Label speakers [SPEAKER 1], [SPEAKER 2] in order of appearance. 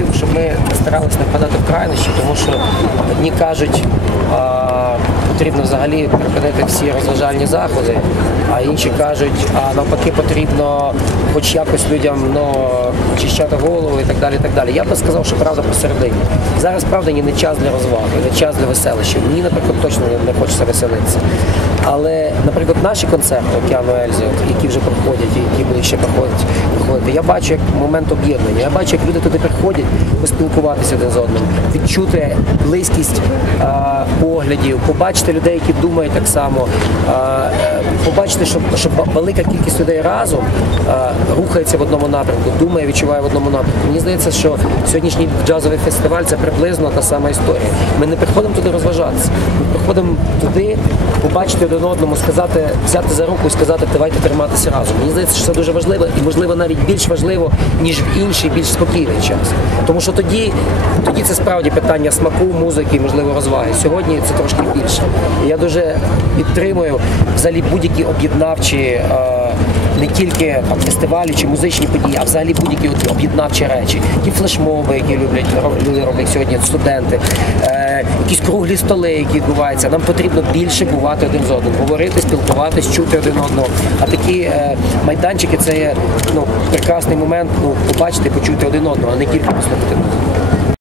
[SPEAKER 1] хотів, щоб ми старалися не впадати в крайнощі, тому що одні кажуть, потрібно взагалі припинити всі розважальні заходи, а інші кажуть, а навпаки потрібно хоч якось людям ну, очищати голову і так далі. І так далі. Я би сказав, що правда посередині. Зараз правда ні не час для розваги, не час для веселища. Мені, наприклад, точно не, хочеться веселитися. Але, наприклад, наші концерти Океану Ельзі, які вже проходять, які будуть ще проходити, проходити, я бачу як момент об'єднання. Я бачу, як люди туди приходять поспілкуватися один з одним, відчути близькість а, поглядів, побачити людей, які думають так само, а, е, побачити, що, що велика кількість людей разом а, рухається в одному напрямку, думає, відчуває в одному напрямку. Мені здається, що сьогоднішній джазовий фестиваль це приблизно та сама історія. Ми не приходимо туди розважатися. Ми приходимо туди, побачити один одному, сказати, взяти за руку і сказати, давайте триматися разом. Мені здається, що це дуже важливо і можливо навіть більш важливо, ніж в інший, більш спокійний час. Тому що тоді, тоді це справді питання смаку, музики, можливо, розваги. Сьогодні це трошки більше. Я дуже підтримую взагалі будь-які об'єднавчі. е, не тільки там фестивалі чи музичні події, а взагалі будь-які об'єднавчі речі, ті флешмоби, які люблять люди роблять сьогодні, студенти, е, якісь круглі столи, які відбуваються. Нам потрібно більше бувати один з одним, говорити, спілкуватись, чути один одного. А такі е, майданчики це є ну прекрасний момент ну побачити, почути один одного, а не тільки послухати.